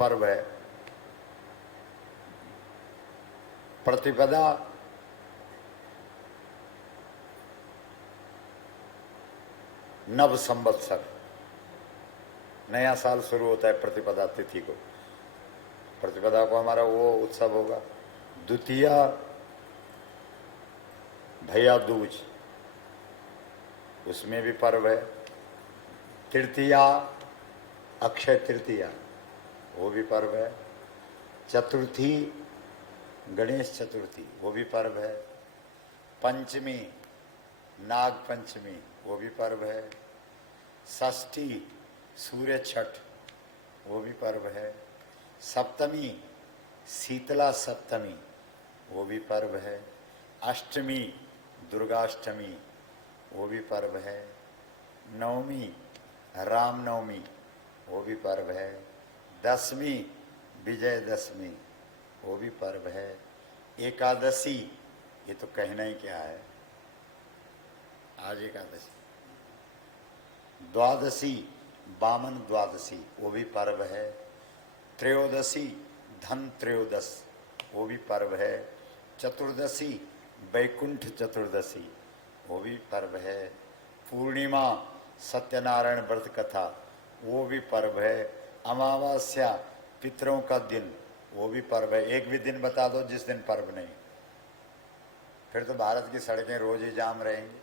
पर्व है। प्रतिपदा नव संवत्सर, नया साल शुरू होता है प्रतिपदा तिथि को। प्रतिपदा को हमारा वो उत्सव होगा। द्वितीया भैया दूज, उसमें भी पर्व है। तृतीया अक्षय तृतीया, वो भी पर्व है। चतुर्थी गणेश चतुर्थी, वो भी पर्व है। पंचमी नाग पंचमी, वो भी पर्व है। षष्ठी सूर्य छठ, वो भी पर्व है। सप्तमी शीतला सप्तमी, वो भी पर्व है। अष्टमी दुर्गाष्टमी, वो भी पर्व है। नवमी रामनवमी, वो भी पर्व है। दसवीं विजयदशमी, वो भी पर्व है। एकादशी, ये तो कहना ही क्या है, आज एकादशी। द्वादशी वामन द्वादशी, वो भी पर्व है। त्रयोदशी धन त्रयोदश, वो भी पर्व है। चतुर्दशी वैकुंठ चतुर्दशी, वो भी पर्व है। पूर्णिमा सत्यनारायण व्रत कथा, वो भी पर्व है। अमावस्या पितरों का दिन, वो भी पर्व है। एक भी दिन बता दो जिस दिन पर्व नहीं, फिर तो भारत की सड़कें रोज ही जाम रहेंगी।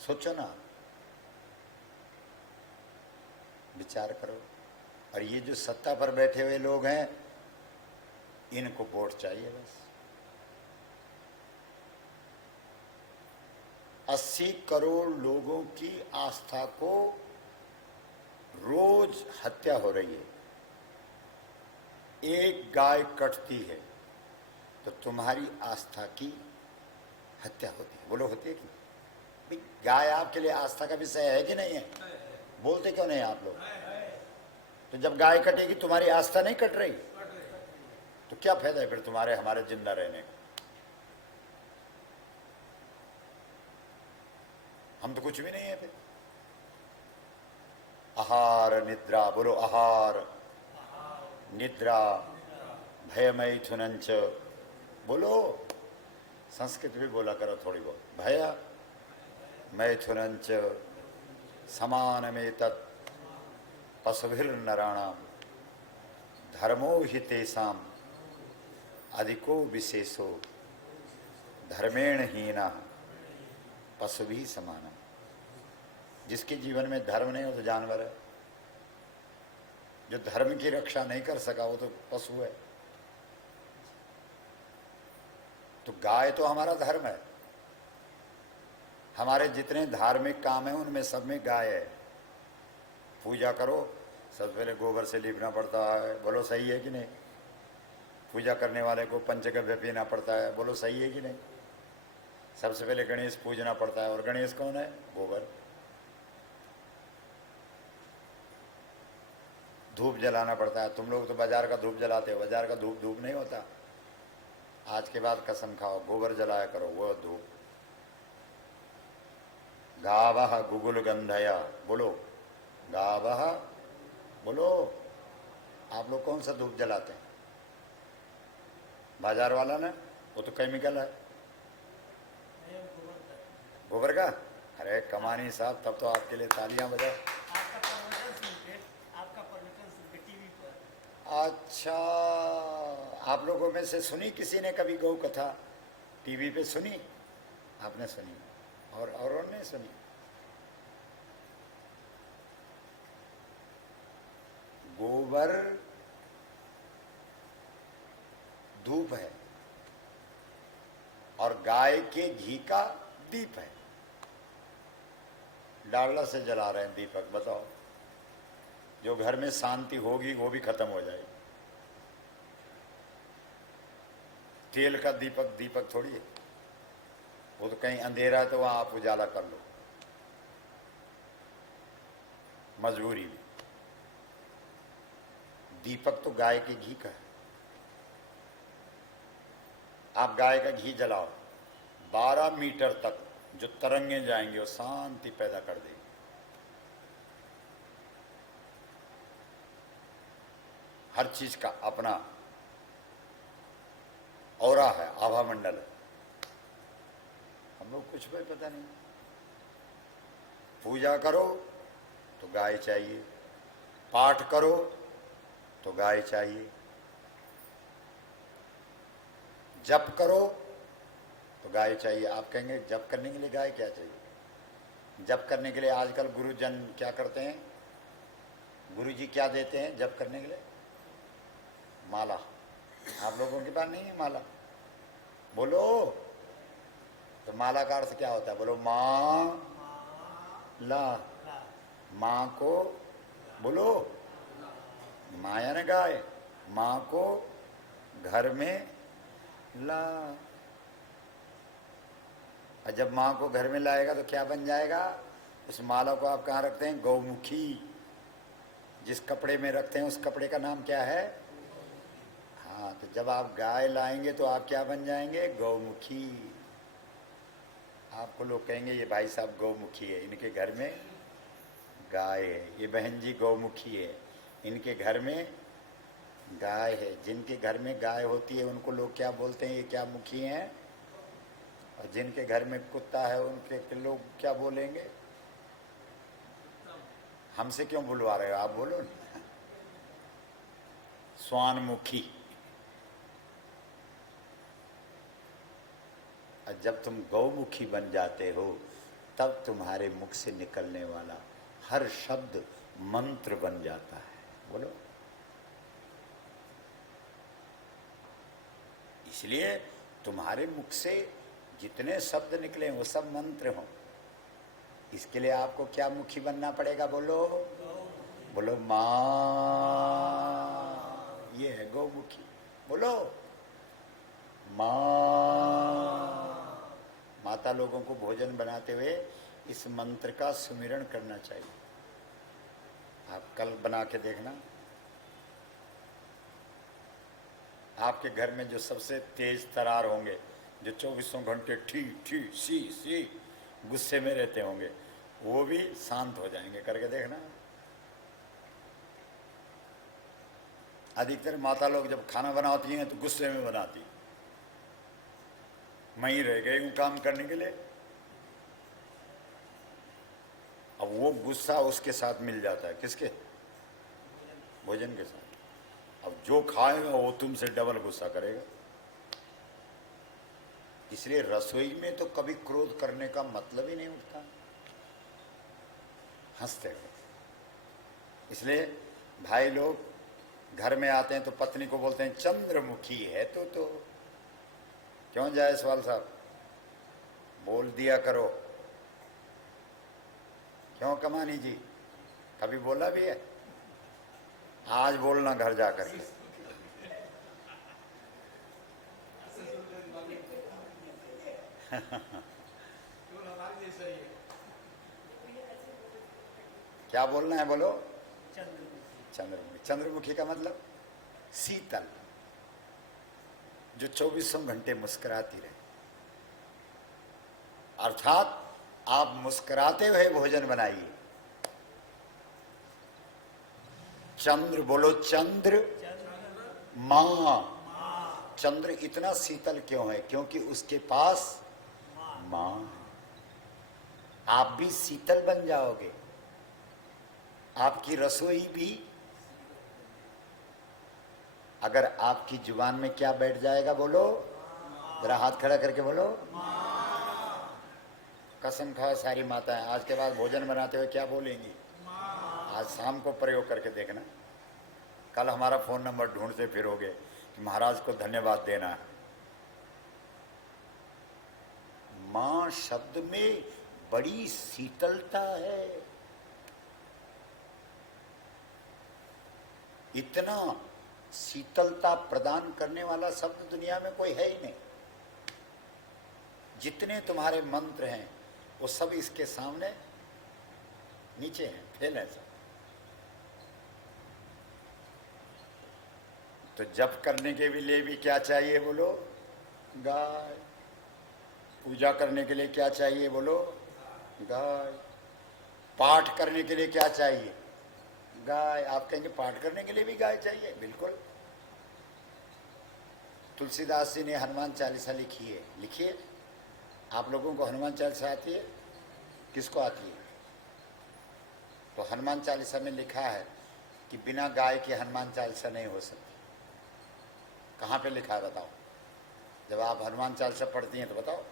सोचो ना, विचार करो। और ये जो सत्ता पर बैठे हुए लोग हैं, इनको वोट चाहिए बस। 80 करोड़ लोगों की आस्था को रोज हत्या हो रही है। एक गाय कटती है तो तुम्हारी आस्था की हत्या होती है। बोलो होती है कि नहीं? गाय आपके लिए आस्था का विषय है कि नहीं है? बोलते क्यों नहीं आप लोग? तो जब गाय कटेगी तुम्हारी आस्था नहीं कट रही, तो क्या फायदा है फिर तुम्हारे हमारे जिंदा रहने का? हम तो कुछ भी नहीं है फिर। आहार निद्रा, बोलो आहार निद्रा भयमैथुनंच, बोलो। संस्कृत भी बोला करो थोड़ी बहुत। भय मैथुनंच समानमेतत् पशुभिर्नराणाम धर्मो हि तेषाम अधिको विशेषो धर्मेण हीना पशुभि समानम। जिसके जीवन में धर्म नहीं हो तो जानवर है। जो धर्म की रक्षा नहीं कर सका वो तो पशु है। तो गाय तो हमारा धर्म है। हमारे जितने धार्मिक काम हैं उनमें सब में गाय है। पूजा करो, सबसे पहले गोबर से लीपना पड़ता है, बोलो सही है कि नहीं? पूजा करने वाले को पंचगव्य पीना पड़ता है, बोलो सही है कि नहीं? सबसे पहले गणेश पूजना पड़ता है, और गणेश कौन है? गोबर। धूप जलाना पड़ता है। तुम लोग तो बाजार का धूप जलाते हो, बाजार का धूप धूप नहीं होता। आज के बाद कसम खाओ, गोबर जलाया करो, वो धूप। गावः गुगुल गंधया, बोलो गावः, बोलो। आप लोग कौन सा धूप जलाते हैं? बाजार वाला ना, वो तो केमिकल है। गोबर का? अरे कमानी साहब, तब तो आपके लिए तालियां बजाओ। अच्छा, आप लोगों में से सुनी किसी ने कभी गौ कथा? टीवी पे सुनी? आपने सुनी, और नहीं सुनी? गोबर धूप है और गाय के घी का दीप है। डालडा से जला रहे हैं दीपक, बताओ। जो घर में शांति होगी वो भी खत्म हो जाएगी। तेल का दीपक दीपक थोड़ी है, वो तो कहीं अंधेरा है तो वहां आप उजाला कर लो, मजबूरी में। दीपक तो गाय के घी का है। आप गाय का घी जलाओ, 12 मीटर तक जो तरंगे जाएंगे वो शांति पैदा कर देंगे। हर चीज का अपना औरा है, आभा मंडल है। हम लोग कुछ भी पता नहीं। पूजा करो तो गाय चाहिए, पाठ करो तो गाय चाहिए, जप करो तो गाय चाहिए। आप कहेंगे जप करने के लिए गाय क्या चाहिए? जप करने के लिए आजकल गुरुजन क्या करते हैं? गुरुजी क्या देते हैं जप करने के लिए? माला। आप लोगों के पास नहीं है माला? बोलो। तो माला का अर्थ क्या होता है? बोलो माँ ला। माँ को बोलो, माँ या न गाय, माँ को घर में ला। और जब माँ को घर में लाएगा तो क्या बन जाएगा? उस माला को आप कहाँ रखते हैं? गौमुखी। जिस कपड़े में रखते हैं उस कपड़े का नाम क्या है? हाँ, तो जब आप गाय लाएंगे तो आप क्या बन जाएंगे? गौमुखी। आपको लोग कहेंगे ये भाई साहब गौमुखी है, इनके घर में गाय है। ये बहन जी गौमुखी है, इनके घर में गाय है। जिनके घर में गाय होती है उनको लोग क्या बोलते हैं? ये क्या मुखी हैं। और जिनके घर में कुत्ता है उनके लोग क्या बोलेंगे? हमसे क्यों बुलवा रहे हो? आप बोलो ना। स्वानमुखी। और जब तुम गौमुखी बन जाते हो तब तुम्हारे मुख से निकलने वाला हर शब्द मंत्र बन जाता है। बोलो। इसलिए तुम्हारे मुख से जितने शब्द निकले वो सब मंत्र हों। इसके लिए आपको क्या मुखी बनना पड़ेगा? बोलो। बोलो माँ। ये है गौमुखी। बोलो माँ। माता लोगों को भोजन बनाते हुए इस मंत्र का सुमिरण करना चाहिए। आप कल बना के देखना। आपके घर में जो सबसे तेज तरार होंगे, जो 24 घंटे ठी ठी सी गुस्से में रहते होंगे, वो भी शांत हो जाएंगे। करके देखना। अधिकतर माता लोग जब खाना बनाती हैं तो गुस्से में बनाती। मैं ही रह गई हूं काम करने के लिए। अब वो गुस्सा उसके साथ मिल जाता है। किसके? भोजन के साथ। अब जो खाएगा वो तुमसे डबल गुस्सा करेगा। इसलिए रसोई में तो कभी क्रोध करने का मतलब ही नहीं उठता, हंसते हैं। इसलिए भाई लोग घर में आते हैं तो पत्नी को बोलते हैं चंद्रमुखी है तो क्यों जायसवाल साहब बोल दिया करो। क्यों कमानी जी? कभी बोला भी है? आज बोलना घर जाकर के। क्या बोलना है? बोलो। चंद्रमुखी। चंद्रमुखी का मतलब शीतल, जो 24 घंटे मुस्कुराती रहे। अर्थात आप मुस्कुराते हुए भोजन बनाइए। चंद्र। बोलो चंद्र माँ। चंद्र इतना शीतल क्यों है? क्योंकि उसके पास माँ है। आप भी शीतल बन जाओगे। आपकी रसोई भी, अगर आपकी जुबान में क्या बैठ जाएगा? बोलो जरा, हाथ खड़ा करके बोलो। कसम खाओ सारी माताएं आज के बाद भोजन बनाते हुए क्या बोलेंगी? आज शाम को प्रयोग करके देखना। कल हमारा फोन नंबर ढूंढते फिरोगे कि महाराज को धन्यवाद देना है। मां शब्द में बड़ी शीतलता है। इतना शीतलता प्रदान करने वाला शब्द दुनिया में कोई है ही नहीं। जितने तुम्हारे मंत्र हैं वो सब इसके सामने नीचे हैं, फेल है सब। तो जप करने के लिए भी क्या चाहिए? बोलो गाय। पूजा करने के लिए क्या चाहिए? बोलो गाय। पाठ करने के लिए क्या चाहिए? गाय, आप कहेंगे पाठ करने के लिए भी गाय चाहिए, बिल्कुल। तुलसीदास जी ने हनुमान चालीसा लिखी है, लिखिए। आप लोगों को हनुमान चालीसा आती है? किसको आती है? तो हनुमान चालीसा में लिखा है कि बिना गाय के हनुमान चालीसा नहीं हो सकती। कहाँ पे लिखा है बताओ? जब आप हनुमान चालीसा पढ़ती हैं तो बताओ।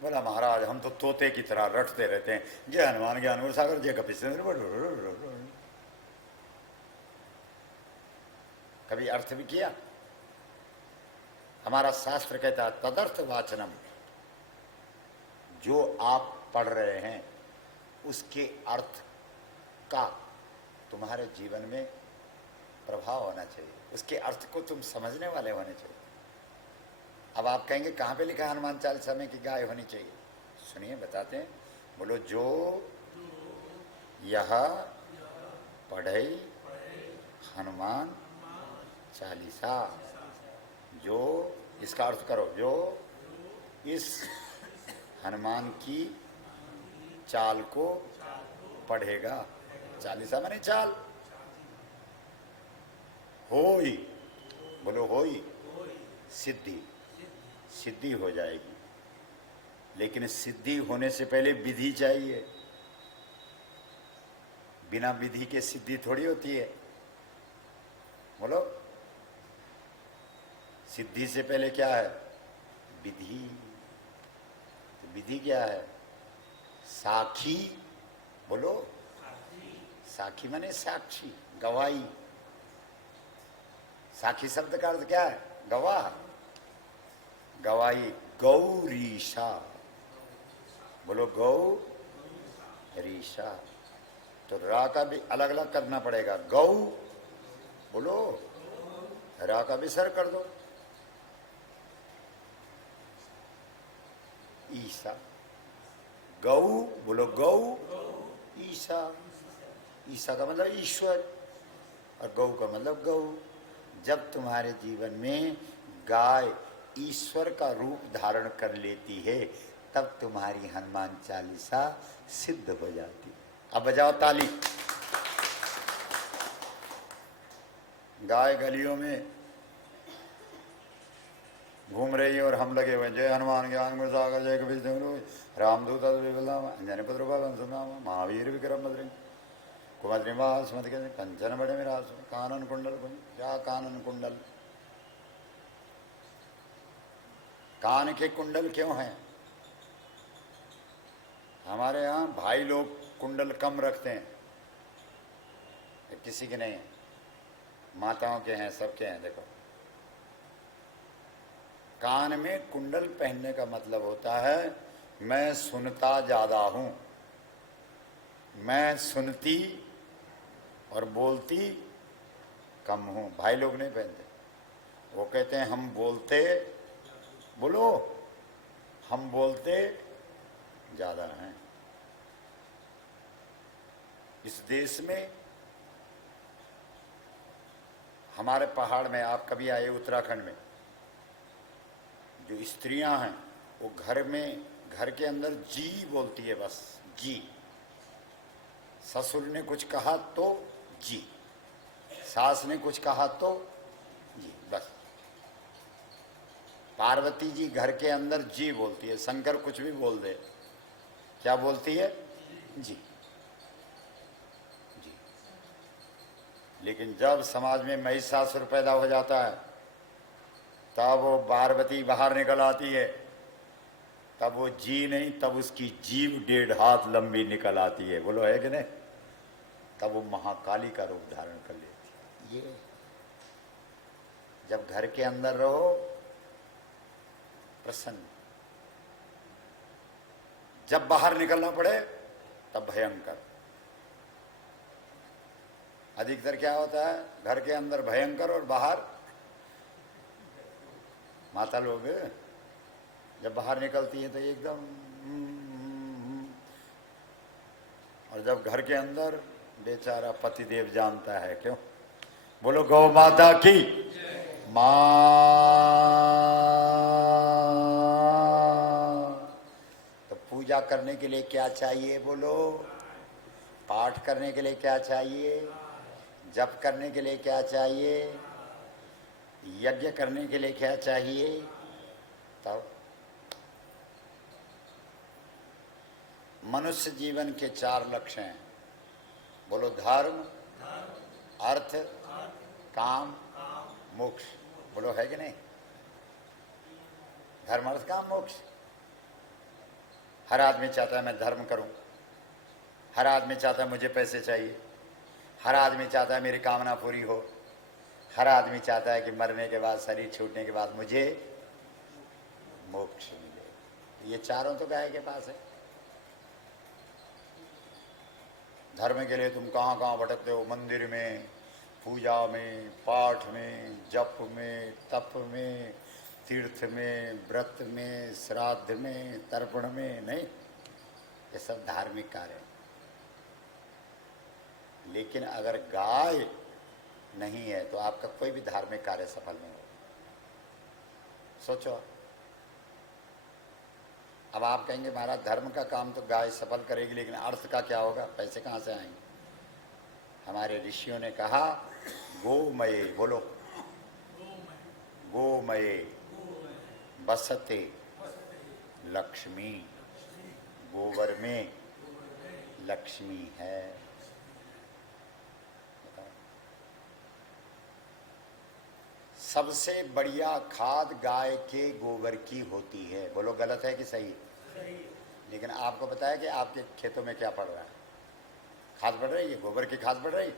बोला महाराज हम तो तोते की तरह रटते रहते हैं, जय हनुमान ज्ञान गुण सागर जय कपीस। कभी अर्थ भी किया? हमारा शास्त्र कहता है तदर्थ वाचनम, जो आप पढ़ रहे हैं उसके अर्थ का तुम्हारे जीवन में प्रभाव होना चाहिए, उसके अर्थ को तुम समझने वाले होने चाहिए। अब आप कहेंगे कहाँ पे लिखा है हनुमान चालीसा में कि गाय होनी चाहिए? सुनिए बताते हैं। बोलो, जो यह पढ़े हनुमान चालीसा, जो, इसका अर्थ करो, जो इस हनुमान की चाल को पढ़ेगा। चालीसा माने चाल। होई, बोलो होई, सिद्धि, सिद्धि हो जाएगी। लेकिन सिद्धि होने से पहले विधि चाहिए। बिना विधि के सिद्धि थोड़ी होती है। बोलो, सिद्धि से पहले क्या है? विधि। तो विधि क्या है? साखी। बोलो, साखी माने साक्षी, गवाही। साखी शब्द का अर्थ क्या है? गवाह, गवाही। गौरीशा, बोलो गौरीशा। तो रा का भी अलग अलग करना पड़ेगा। गौ, बोलो, रा का भी सर कर दो। ईसा, गौ, बोलो गौ ईसा। ईसा का मतलब ईश्वर और गौ का मतलब गौ। जब तुम्हारे जीवन में गाय ईश्वर का रूप धारण कर लेती है तब तुम्हारी हनुमान चालीसा सिद्ध हो जाती। अब बजाओ ताली। गाय गलियों में घूम रही है और हम लगे हुए जय हनुमान ज्ञान गुण सागर जय कपीस रामदूत अंजन पुत्र महावीर विक्रम भद्र कुमद्रिवास मत कंचन बड़े मेरा कानन कुंडल। क्या कानन कुंडल? कान के कुंडल क्यों हैं? हमारे यहाँ भाई लोग कुंडल कम रखते हैं, किसी के नहीं है, माताओं के हैं, सबके हैं। देखो, कान में कुंडल पहनने का मतलब होता है मैं सुनता ज्यादा हूं, मैं सुनती और बोलती कम हूं। भाई लोग नहीं पहनते, वो कहते हैं हम बोलते, बोलो, हम बोलते ज्यादा हैं। इस देश में हमारे पहाड़ में, आप कभी आए उत्तराखंड में, जो स्त्रियां हैं वो घर में, घर के अंदर जी बोलती है, बस जी। ससुर ने कुछ कहा तो जी, सास ने कुछ कहा तो जी, बस। पार्वती जी घर के अंदर जी बोलती है, शंकर कुछ भी बोल दे, क्या बोलती है? जी, जी। लेकिन जब समाज में महिषासुर पैदा हो जाता है तब वो पार्वती बाहर निकल आती है, तब वो जी नहीं, तब उसकी जीव 1.5 हाथ लंबी निकल आती है। बोलो है कि नहीं? तब वो महाकाली का रूप धारण कर लेती है। ये जब घर के अंदर रहो प्रसन्न, जब बाहर निकलना पड़े तब भयंकर। अधिकतर क्या होता है, घर के अंदर भयंकर और बाहर माता लोग जब बाहर निकलती है तो एकदम और जब घर के अंदर बेचारा पतिदेव जानता है। क्यों? बोलो गौ माता की मां। तो पूजा करने के लिए क्या चाहिए बोलो? पाठ करने के लिए क्या चाहिए? जप करने के लिए क्या चाहिए? यज्ञ करने के लिए क्या चाहिए? तब मनुष्य जीवन के 4 लक्ष्य हैं, बोलो? धर्म, अर्थ, काम, मोक्ष। बोलो, है कि नहीं? धर्म, अर्थ, काम, मोक्ष। हर आदमी चाहता है मैं धर्म करूं, हर आदमी चाहता है मुझे पैसे चाहिए, हर आदमी चाहता है मेरी कामना पूरी हो, हर आदमी चाहता है कि मरने के बाद, शरीर छूटने के बाद मुझे मोक्ष मिले। ये चारों तो गाय के पास है। धर्म के लिए तुम कहाँ कहाँ भटकते हो? मंदिर में, पूजा में, पाठ में, जप में, तप में, तीर्थ में, व्रत में, श्राद्ध में, तर्पण में। नहीं, ये सब धार्मिक कार्य है। लेकिन अगर गाय नहीं है तो आपका कोई भी धार्मिक कार्य सफल नहीं होगा। सोचो। अब आप कहेंगे महाराज धर्म का काम तो गाय सफल करेगी, लेकिन अर्थ का क्या होगा? पैसे कहाँ से आएंगे? हमारे ऋषियों ने कहा गोमये, बोलो, गोमये बसते लक्ष्मी। गोबर में लक्ष्मी है। सबसे बढ़िया खाद गाय के गोबर की होती है। बोलो, गलत है कि सही? लेकिन आपको पता है कि आपके खेतों में क्या पड़ रहा है? खाद पड़ रही है, गोबर की खाद पड़ रही।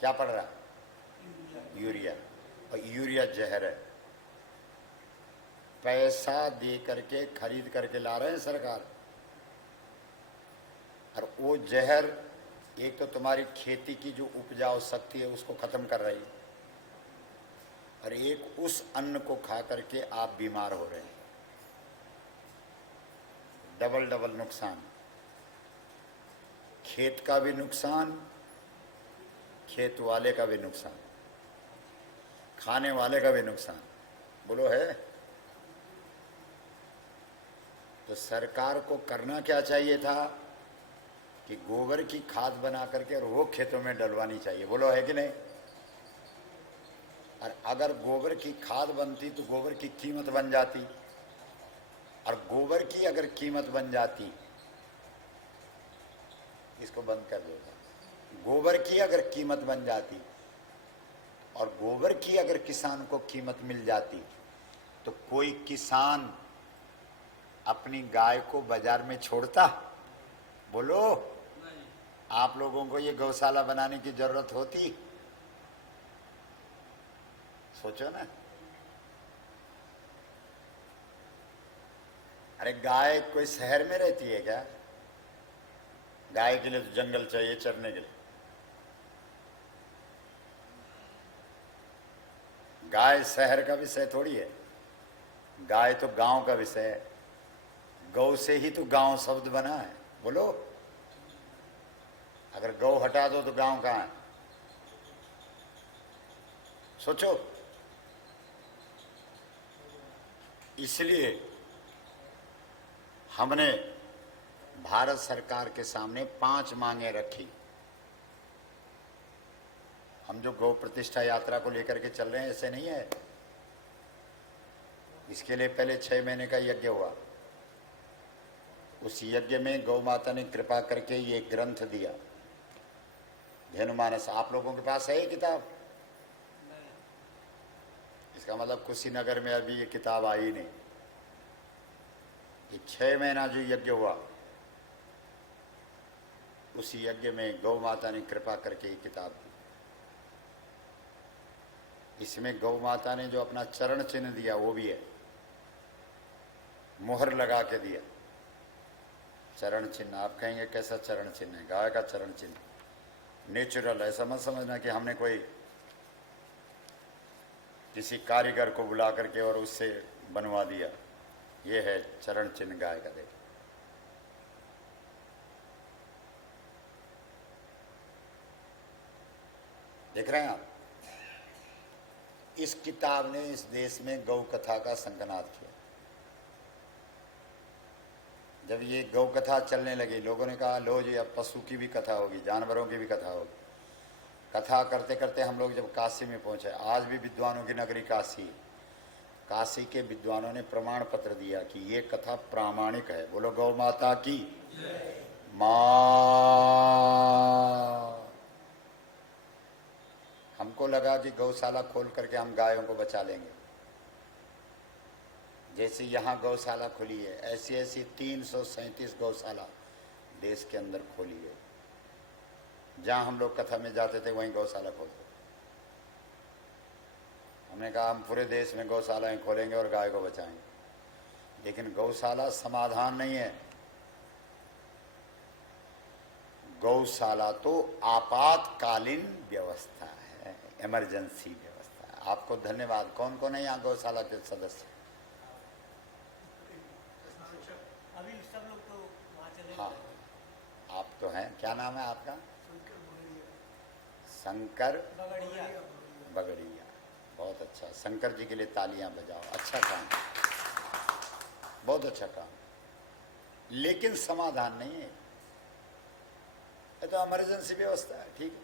क्या पड़ रहा है? यूरिया। और यूरिया जहर है। पैसा दे करके खरीद करके ला रहे हैं सरकार, और वो जहर एक तो तुम्हारी खेती की जो उपजाऊ शक्ति है उसको खत्म कर रही है, और एक उस अन्न को खा करके आप बीमार हो रहे हैं। डबल डबल नुकसान। खेत का भी नुकसान, खेत वाले का भी नुकसान, खाने वाले का भी नुकसान। बोलो, है? तो सरकार को करना क्या चाहिए था कि गोबर की खाद बना करके और वो खेतों में डलवानी चाहिए। बोलो, है कि नहीं? और अगर गोबर की खाद बनती तो गोबर की कीमत बन जाती, और गोबर की अगर कीमत बन जाती, इसको बंद कर देता, गोबर की अगर कीमत बन जाती और गोबर की अगर किसान को कीमत मिल जाती, तो कोई किसान अपनी गाय को बाजार में छोड़ता? बोलो, आप लोगों को ये गौशाला बनाने की जरूरत होती? सोचो ना। अरे गाय कोई शहर में रहती है क्या? गाय के लिए तो जंगल चाहिए चरने के लिए। गाय शहर का विषय थोड़ी है, गाय तो गांव का विषय है। गौ से ही तो गांव शब्द बना है। बोलो, अगर गौ हटा दो तो गांव कहाँ है? सोचो। इसलिए हमने भारत सरकार के सामने 5 मांगे रखी। हम जो गौ प्रतिष्ठा यात्रा को लेकर के चल रहे हैं, ऐसे नहीं है। इसके लिए पहले 6 महीने का यज्ञ हुआ। उस यज्ञ में गौ माता ने कृपा करके ये ग्रंथ दिया, धेनुमानस। आप लोगों के पास है ये किताब? इसका मतलब कुशीनगर में अभी ये किताब आई नहीं। ये 6 महीना जो यज्ञ हुआ, उस यज्ञ में गौ माता ने कृपा करके ये किताब दी। इसमें गौ माता ने जो अपना चरण चिन्ह दिया वो भी है, मुहर लगा के दिया। चरण चिन्ह, आप कहेंगे कैसा चरण चिन्ह है? गाय का चरण चिन्ह, नेचुरल। ऐसा मत समझना कि हमने कोई किसी कारीगर को बुला करके और उससे बनवा दिया। ये है चरण चिन्ह गाय का। देख रहे हैं आप? इस किताब ने इस देश में गौ कथा का संकनाद किया। जब ये गौ कथा चलने लगी, लोगों ने कहा लो जी अब पशु की भी कथा होगी, जानवरों की भी कथा होगी। कथा करते करते हम लोग जब काशी में पहुंचे, आज भी विद्वानों की नगरी काशी, काशी के विद्वानों ने प्रमाण पत्र दिया कि ये कथा प्रामाणिक है। बोलो गौ माता की माँ। हमको लगा कि गौशाला खोल करके हम गायों को बचा लेंगे। जैसे यहाँ गौशाला खुली है, ऐसी ऐसी 337 गौशाला देश के अंदर खोली है। जहाँ हम लोग कथा में जाते थे वहीं गौशाला खोलते। हमने कहा हम पूरे देश में गौशालाएं खोलेंगे और गाय को बचाएंगे। लेकिन गौशाला समाधान नहीं है। गौशाला तो आपातकालीन व्यवस्था है, इमरजेंसी व्यवस्था है। आपको धन्यवाद। कौन कौन है यहाँ गौशाला के सदस्य? अभी सब लोग तो वहाँ चले। हाँ, आप तो हैं। क्या नाम है आपका? शंकर बगड़िया। बगड़िया। बहुत अच्छा। शंकर जी के लिए तालियां बजाओ। अच्छा काम, बहुत अच्छा काम। लेकिन समाधान नहीं है। ये तो इमरजेंसी व्यवस्था है। ठीक है,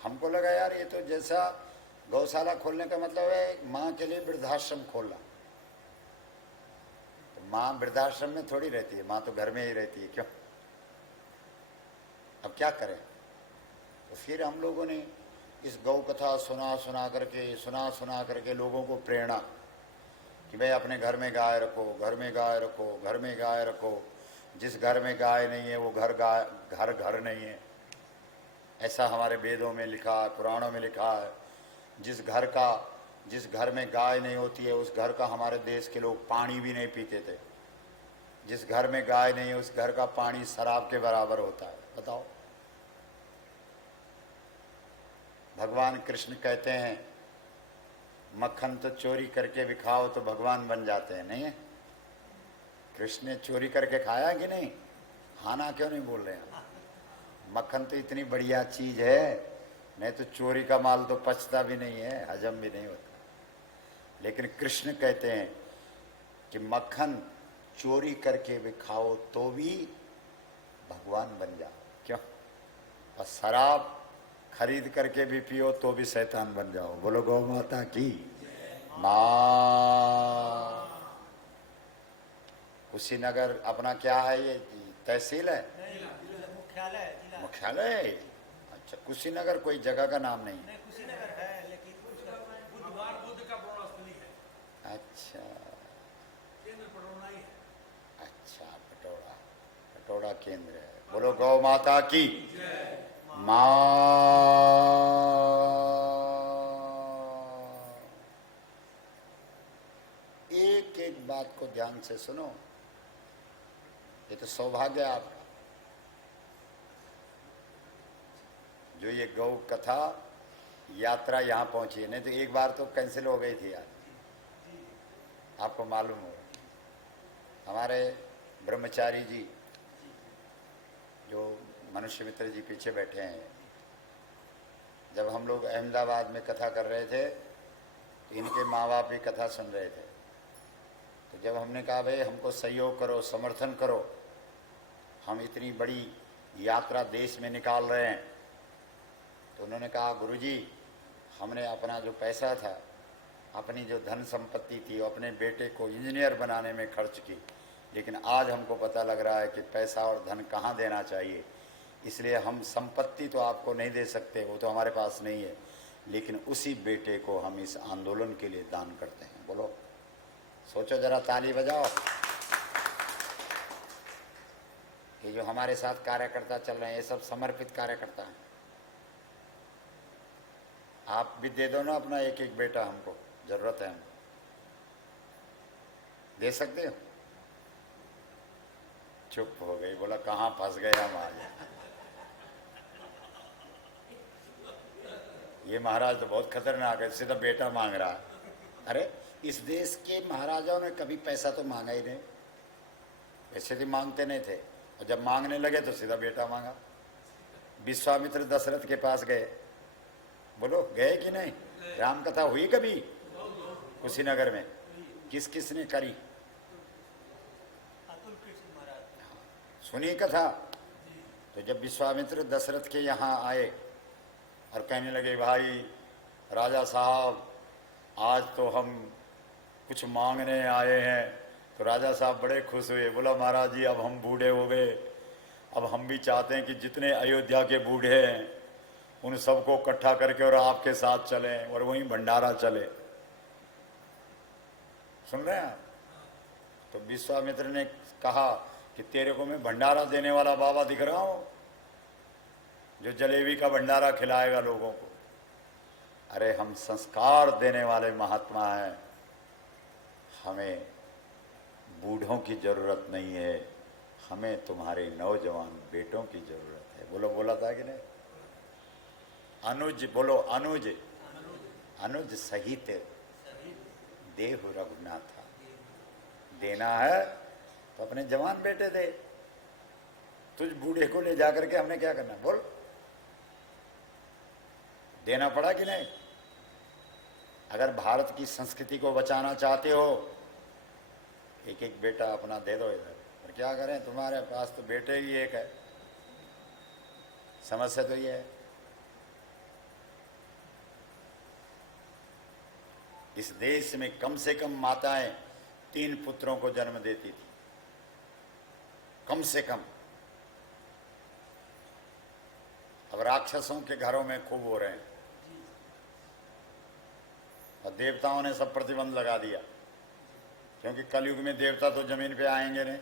हमको लगा यार ये तो जैसा गौशाला खोलने का मतलब है माँ के लिए वृद्धाश्रम खोलना। तो माँ वृद्धाश्रम में थोड़ी रहती है, माँ तो घर में ही रहती है। क्यों? अब क्या करें? तो फिर हम लोगों ने इस गौ कथा सुना करके लोगों को प्रेरणा कि भाई अपने घर में गाय रखो, घर में गाय रखो, घर में गाय रखो। जिस घर में गाय नहीं है वो घर नहीं है। ऐसा हमारे वेदों में लिखा है, पुराणों में लिखा है। जिस घर में गाय नहीं होती है उस घर का हमारे देश के लोग पानी भी नहीं पीते थे। जिस घर में गाय नहीं है उस घर का पानी शराब के बराबर होता है। बताओ। भगवान कृष्ण कहते हैं मक्खन तो चोरी करके भी खाओ तो भगवान बन जाते हैं। नहीं है? कृष्ण ने चोरी करके खाया कि नहीं? खाना क्यों नहीं बोल रहे हैं? मक्खन तो इतनी बढ़िया चीज है, नहीं तो चोरी का माल तो पचता भी नहीं है, हजम भी नहीं होता। लेकिन कृष्ण कहते हैं कि मक्खन चोरी करके भी खाओ तो भी भगवान बन जाओ। क्यों? और शराब खरीद करके भी पियो तो भी शैतान बन जाओ। बोलो गौ माता की माँ। कुशीनगर अपना क्या है? ये तहसील है? मुख्यालय। मुख्यालय। अच्छा, कुशीनगर कोई जगह का नाम नहीं? नहीं, कुशीनगर है लेकिन बुद्ध का पूर्णस्थली है। अच्छा, केंद्र पटौड़ा ही है। अच्छा, पटौड़ा केंद्र है। बोलो गौ माता की माँ। एक एक बात को ध्यान से सुनो। ये तो सौभाग्य है आपका जो ये गौ कथा यात्रा यहाँ पहुंची है। नहीं तो एक बार तो कैंसिल हो गई थी यार, आपको मालूम होगा। हमारे ब्रह्मचारी जी जो मनुष्य मित्र जी पीछे बैठे हैं, जब हम लोग अहमदाबाद में कथा कर रहे थे तो इनके माँ बाप भी कथा सुन रहे थे। तो जब हमने कहा भाई हमको सहयोग करो, समर्थन करो, हम इतनी बड़ी यात्रा देश में निकाल रहे हैं, तो उन्होंने कहा गुरुजी हमने अपना जो पैसा था, अपनी जो धन संपत्ति थी, वो अपने बेटे को इंजीनियर बनाने में खर्च की। लेकिन आज हमको पता लग रहा है कि पैसा और धन कहाँ देना चाहिए, इसलिए हम संपत्ति तो आपको नहीं दे सकते, वो तो हमारे पास नहीं है, लेकिन उसी बेटे को हम इस आंदोलन के लिए दान करते हैं। बोलो, सोचो जरा, ताली बजाओ। ये जो हमारे साथ कार्यकर्ता चल रहे हैं ये सब समर्पित कार्यकर्ता हैं। आप भी दे दो ना अपना एक एक बेटा, हमको जरूरत है। हमको दे सकते हो? चुप हो गई, बोला कहाँ फंस गए हम आज। ये महाराज तो बहुत खतरनाक है, सीधा बेटा मांग रहा है। अरे इस देश के महाराजाओं ने कभी पैसा तो मांगा ही नहीं, पैसे भी मांगते नहीं थे, और जब मांगने लगे तो सीधा बेटा मांगा। विश्वामित्र दशरथ के पास गए, बोलो गए कि नहीं? राम कथा हुई कभी कुशीनगर में? किस किस ने करी? सुनी कथा। तो जब विश्वामित्र दशरथ के यहाँ आए और कहने लगे, भाई राजा साहब आज तो हम कुछ मांगने आए हैं, तो राजा साहब बड़े खुश हुए। बोला, महाराज जी अब हम बूढ़े हो गए, अब हम भी चाहते हैं कि जितने अयोध्या के बूढ़े हैं उन सबको इकट्ठा करके और आपके साथ चलें और वहीं भंडारा चले। सुन रहे हैं आप? तो विश्वामित्र ने कहा कि तेरे को मैं भंडारा देने वाला बाबा दिख रहा हूं, जो जलेबी का भंडारा खिलाएगा लोगों को। अरे हम संस्कार देने वाले महात्मा हैं, हमें बूढ़ों की जरूरत नहीं है, हमें तुम्हारे नौजवान बेटों की जरूरत है। बोलो, बोला था कि नहीं? अनुज, बोलो अनुज, अनुज सहित देहु रघुनाथ। देना है तो अपने जवान बेटे दे, तुझ बूढ़े को ले जाकर के हमने क्या करना? बोल, देना पड़ा कि नहीं? अगर भारत की संस्कृति को बचाना चाहते हो, एक एक बेटा अपना दे दो इधर। और क्या करें, तुम्हारे पास तो बेटे ही एक है। समस्या तो ये है। इस देश में कम से कम माताएं 3 पुत्रों को जन्म देती थी, कम से कम। अब राक्षसों के घरों में खूब हो रहे हैं और देवताओं ने सब प्रतिबंध लगा दिया, क्योंकि कलयुग में देवता तो जमीन पे आएंगे नहीं,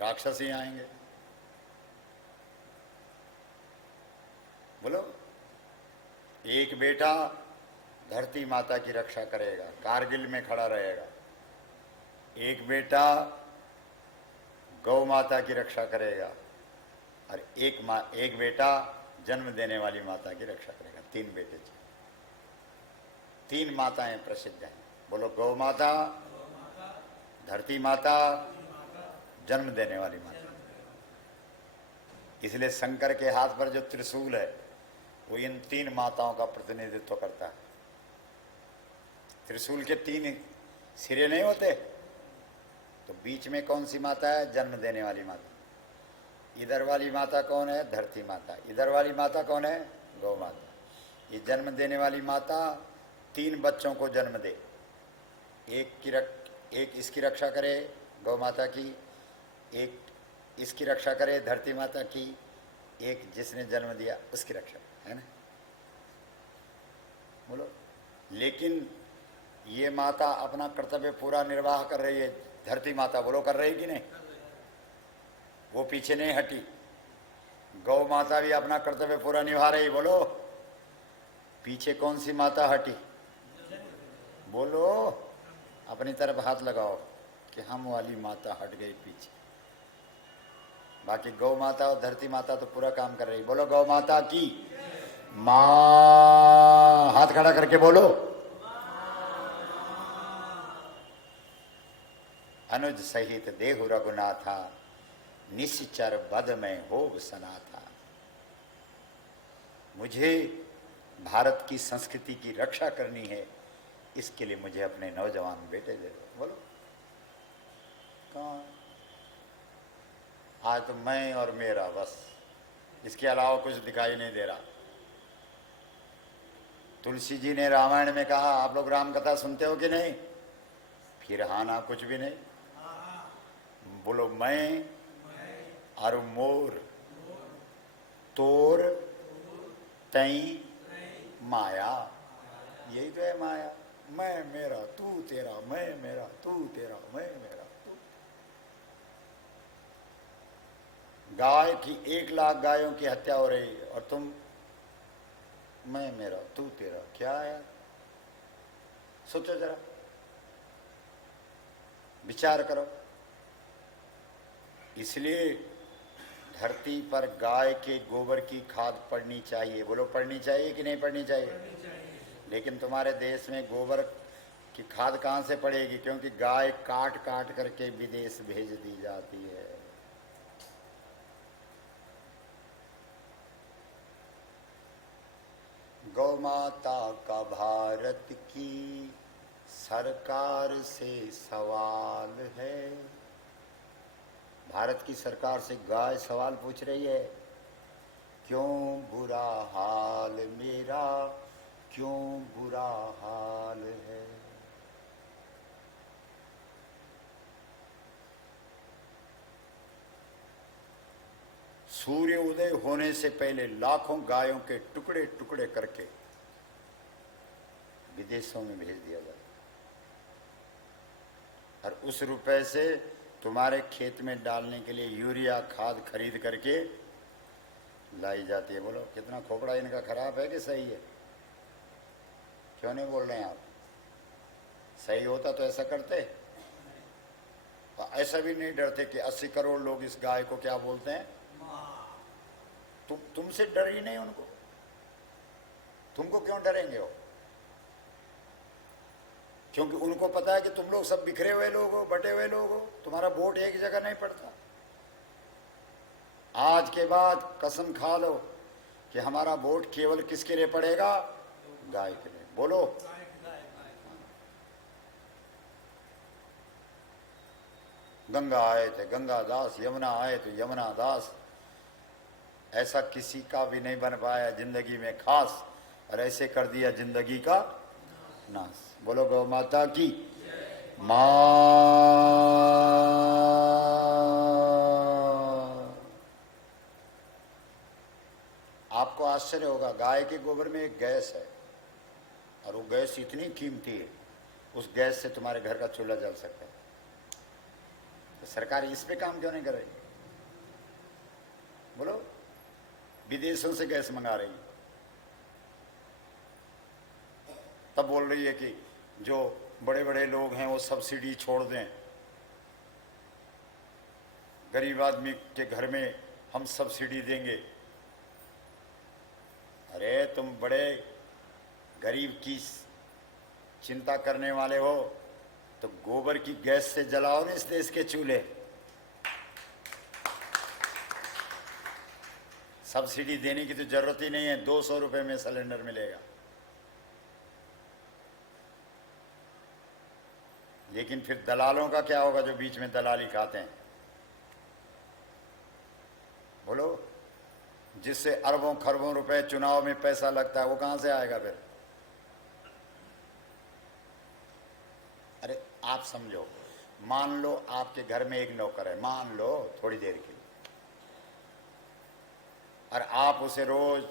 राक्षस ही आएंगे। बोलो, एक बेटा धरती माता की रक्षा करेगा, कारगिल में खड़ा रहेगा। एक बेटा गौ माता की रक्षा करेगा और एक बेटा जन्म देने वाली माता की रक्षा करेगा। 3 बेटे चाहिए। 3 माताएं प्रसिद्ध हैं। बोलो, गौ माता, धरती माता, जन्म देने वाली माता। इसलिए शंकर के हाथ पर जो त्रिशूल है वो इन 3 माताओं का प्रतिनिधित्व करता है। त्रिशूल के 3 सिरे नहीं होते, तो बीच में कौन सी माता है? जन्म देने वाली माता। इधर वाली माता कौन है? धरती माता। इधर वाली माता कौन है? गौ माता। ये जन्म देने वाली माता 3 बच्चों को जन्म दे। एक इसकी रक्षा करे गौ माता की, एक इसकी रक्षा करे धरती माता की, एक जिसने जन्म दिया उसकी रक्षा, है ना? बोलो, लेकिन ये माता अपना कर्तव्य पूरा निर्वाह कर रही है। धरती माता, बोलो, कर रही कि नहीं? वो पीछे नहीं हटी। गौ माता भी अपना कर्तव्य पूरा निभा रही। बोलो, पीछे कौन सी माता हटी? बोलो, अपनी तरफ हाथ लगाओ कि हम वाली माता हट गई पीछे। बाकी गौ माता और धरती माता तो पूरा काम कर रही। बोलो, गौ माता की मां। हाथ खड़ा करके बोलो, अनुज सहित देहु रघुनाथा, निश्चर बद में होव सनाथा। मुझे भारत की संस्कृति की रक्षा करनी है, इसके लिए मुझे अपने नौजवान बेटे दे दो। बोलो, कौन? आज तो मैं और मेरा, बस, इसके अलावा कुछ दिखाई नहीं दे रहा। तुलसी जी ने रामायण में कहा, आप लोग राम कथा सुनते हो कि नहीं? फिर हाँ ना, कुछ भी नहीं। बोलो, मैं और मोर तोर तई माया। यही तो है माया। मैं मेरा तू तेरा, मैं मेरा तू तेरा, मैं मेरा तू। गाय की 1 लाख गायों की हत्या हो रही और तुम मैं मेरा तू तेरा। क्या है यार? सोचो जरा, विचार करो। इसलिए धरती पर गाय के गोबर की खाद पड़नी चाहिए। बोलो, पड़नी चाहिए कि नहीं पड़नी चाहिए? लेकिन तुम्हारे देश में गोबर की खाद कहाँ से पड़ेगी? क्योंकि गाय काट काट करके विदेश भेज दी जाती है। गौ माता का भारत की सरकार से सवाल है, भारत की सरकार से गाय सवाल पूछ रही है, क्यों बुरा हाल मेरा, क्यों बुरा हाल है। सूर्य उदय होने से पहले लाखों गायों के टुकड़े टुकड़े करके विदेशों में भेज दिया जाता, और उस रुपए से तुम्हारे खेत में डालने के लिए यूरिया खाद खरीद करके लाई जाती है। बोलो कितना खोपड़ा इनका खराब है कि सही है? क्यों नहीं बोल रहे हैं आप? सही होता तो ऐसा करते? तो ऐसा भी नहीं डरते कि 80 करोड़ लोग इस गाय को क्या बोलते हैं? तुमसे डर ही नहीं उनको। तुमको क्यों डरेंगे वो? क्योंकि उनको पता है कि तुम लोग सब बिखरे हुए लोग हो, बटे हुए लोग हो, तुम्हारा वोट एक जगह नहीं पड़ता। आज के बाद कसम खा लो कि हमारा वोट केवल किसके लिए पड़ेगा? गाय के लिए। बोलो गंगा आए थे गंगा दास, यमुना आए तो यमुना दास। ऐसा किसी का भी नहीं बन पाया जिंदगी में खास, और ऐसे कर दिया जिंदगी का नाश। बोलो गौ माता की मां। आपको आश्चर्य होगा, गाय के गोबर में एक गैस है, और वो गैस इतनी कीमती है, उस गैस से तुम्हारे घर का चूल्हा जल सकता है। तो सरकार इस पे काम क्यों नहीं कर रही? बोलो विदेशों से गैस मंगा रही, तब बोल रही है कि जो बड़े बड़े लोग हैं वो सब्सिडी छोड़ दें, गरीब आदमी के घर में हम सब्सिडी देंगे। अरे तुम बड़े गरीब की चिंता करने वाले हो तो गोबर की गैस से जलाओ ना इस देश के चूल्हे। सब्सिडी देने की तो जरूरत ही नहीं है, 200 रुपए में सिलेंडर मिलेगा। लेकिन फिर दलालों का क्या होगा जो बीच में दलाली खाते हैं? बोलो जिससे अरबों खरबों रुपए चुनाव में पैसा लगता है, वो कहां से आएगा फिर? अरे आप समझो, मान लो आपके घर में एक नौकर है, मान लो थोड़ी देर के लिए, और आप उसे रोज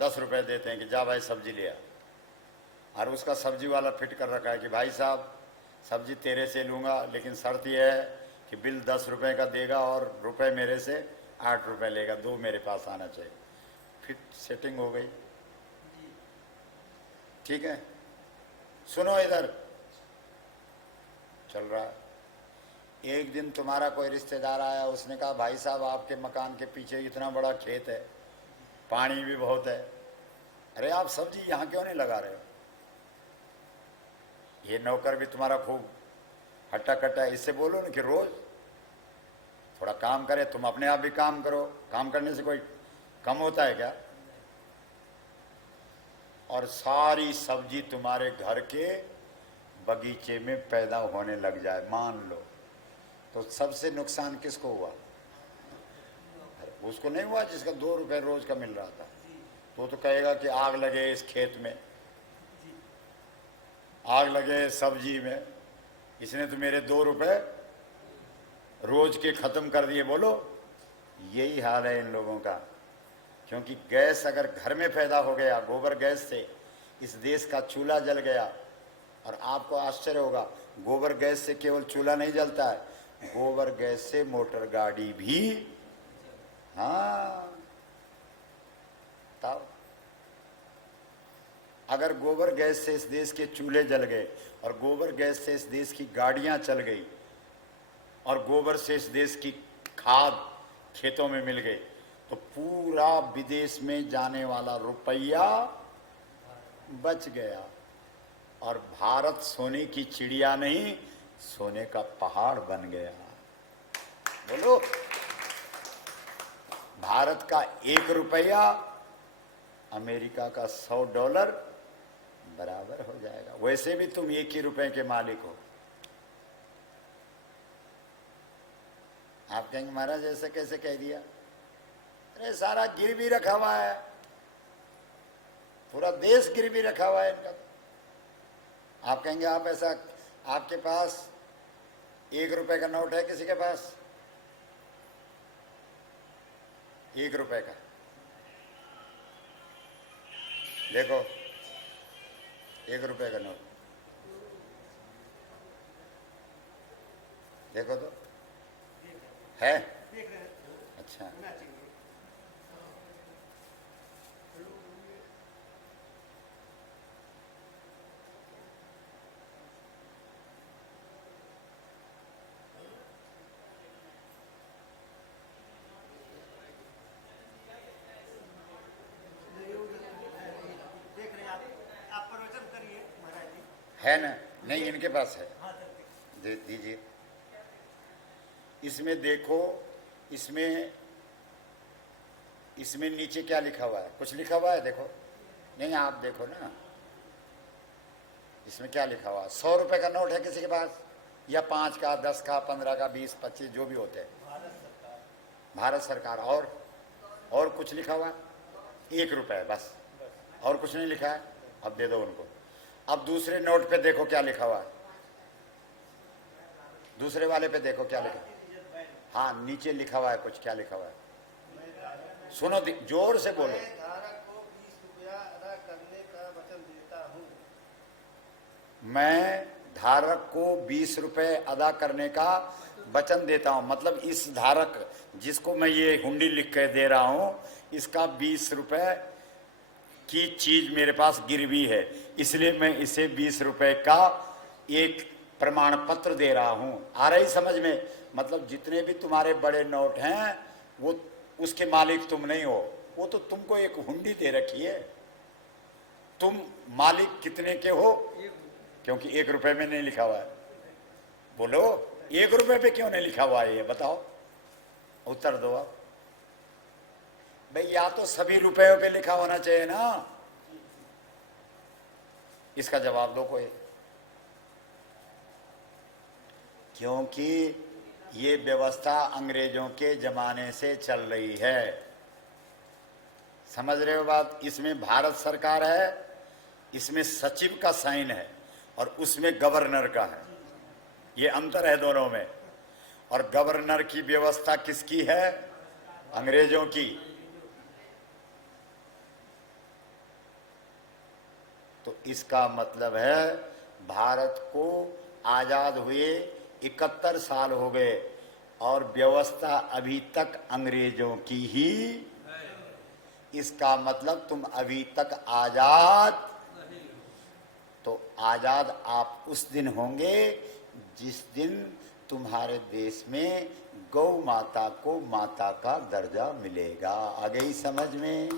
10 रुपए देते हैं कि जा भाई सब्जी ले आ, और उसका सब्जी वाला फिट कर रखा है कि भाई साहब सब्जी तेरे से लूंगा, लेकिन शर्त यह है कि बिल 10 रुपए का देगा और रुपए मेरे से 8 रुपए लेगा, 2 मेरे पास आना चाहिए। फिट सेटिंग हो गई, ठीक है। सुनो इधर चल रहा है। एक दिन तुम्हारा कोई रिश्तेदार आया, उसने कहा भाई साहब आपके मकान के पीछे इतना बड़ा खेत है, पानी भी बहुत है, अरे आप सब्जी यहाँ क्यों नहीं लगा रहे हो? ये नौकर भी तुम्हारा खूब हट्टा कट्टा है, इससे बोलो ना कि रोज थोड़ा काम करे, तुम अपने आप भी काम करो, काम करने से कोई कम होता है क्या? और सारी सब्जी तुम्हारे घर के बगीचे में पैदा होने लग जाए, मान लो, तो सबसे नुकसान किसको हुआ? उसको नहीं हुआ जिसका 2 रुपए रोज का मिल रहा था। तो कहेगा कि आग लगे इस खेत में, आग लगे सब्जी में, इसने तो मेरे 2 रुपए रोज के खत्म कर दिए। बोलो यही हाल है इन लोगों का। क्योंकि गैस अगर घर में पैदा हो गया, गोबर गैस से इस देश का चूल्हा जल गया। और आपको आश्चर्य होगा, गोबर गैस से केवल चूल्हा नहीं जलता है, गोबर गैस से मोटर गाड़ी भी। हाँ तब अगर गोबर गैस से इस देश के चूल्हे जल गए, और गोबर गैस से इस देश की गाड़ियां चल गई, और गोबर से इस देश की खाद खेतों में मिल गई, तो पूरा विदेश में जाने वाला रुपया बच गया, और भारत सोने की चिड़िया नहीं, सोने का पहाड़ बन गया। बोलो भारत का 1 रुपया अमेरिका का $100 बराबर हो जाएगा। वैसे भी तुम 1 ही रुपए के मालिक हो। आप कहेंगे महाराज ऐसे कैसे कह दिया? अरे सारा गिरवी रखा हुआ है, पूरा देश गिरवी रखा हुआ है इनका। आप कहेंगे आप ऐसा, आपके पास 1 रुपए का नोट है किसी के पास? 1 रुपए का देखो, 1 रुपए का नोट देखो तो है। अच्छा, आप प्रवचन करिए महाराज जी। है ना? नहीं, इनके पास है, दे दीजिए। इसमें देखो, इसमें नीचे क्या लिखा हुआ है? कुछ लिखा हुआ है देखो। नहीं, आप देखो ना, इसमें क्या लिखा हुआ है? 100 रुपए का नोट है किसी के पास? या 5 का, 10 का, 15 का, 20, 25 जो भी होते हैं, भारत सरकार। और कुछ लिखा हुआ है? 1 रुपए बस, और कुछ नहीं लिखा है। अब दे दो उनको। अब दूसरे नोट पे देखो क्या लिखा हुआ है, दूसरे वाले पे देखो क्या लिखा है। हाँ, नीचे लिखा हुआ है कुछ, क्या लिखा हुआ है? सुनो, जोर से बोलो। धारक को 20 रुपया अदा करने का वचन देता हूँ। मैं धारक को 20 रुपए अदा करने का वचन देता हूं। मतलब इस धारक जिसको मैं ये हुंडी लिख के दे रहा हूं, इसका 20 रुपए की चीज मेरे पास गिरवी है, इसलिए मैं इसे 20 रुपए का एक प्रमाण पत्र दे रहा हूं। आ रही समझ में? मतलब जितने भी तुम्हारे बड़े नोट हैं, वो उसके मालिक तुम नहीं हो, वो तो तुमको एक हुंडी दे रखी है। तुम मालिक कितने के हो? क्योंकि 1 रुपए में नहीं लिखा हुआ है। बोलो, 1 रुपए पे क्यों नहीं लिखा हुआ है? ये बताओ, उत्तर दो आप। भाई, या तो सभी रुपयों पे लिखा होना चाहिए ना, इसका जवाब दो कोई। क्योंकि ये व्यवस्था अंग्रेजों के जमाने से चल रही है। समझ रहे हो बात? इसमें भारत सरकार है, इसमें सचिव का साइन है, और उसमें गवर्नर का है। ये अंतर है दोनों में। और गवर्नर की व्यवस्था किसकी है? अंग्रेजों की। तो इसका मतलब है भारत को आजाद हुए 71 साल हो गए, और व्यवस्था अभी तक अंग्रेजों की ही। इसका मतलब तुम अभी तक आजाद। तो आजाद आप उस दिन होंगे जिस दिन तुम्हारे देश में गौ माता को माता का दर्जा मिलेगा। आ गई समझ में?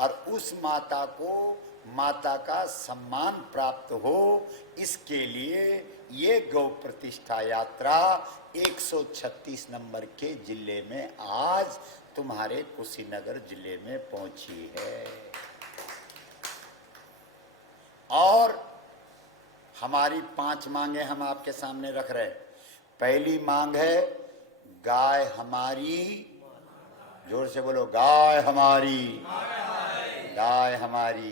और उस माता को माता का सम्मान प्राप्त हो, इसके लिए ये गौ प्रतिष्ठा यात्रा 136 नंबर के जिले में आज तुम्हारे कुशीनगर जिले में पहुंची है। और हमारी 5 मांगे हम आपके सामने रख रहे। पहली मांग है, गाय हमारी, जोर से बोलो, गाय हमारी, गाय हमारी।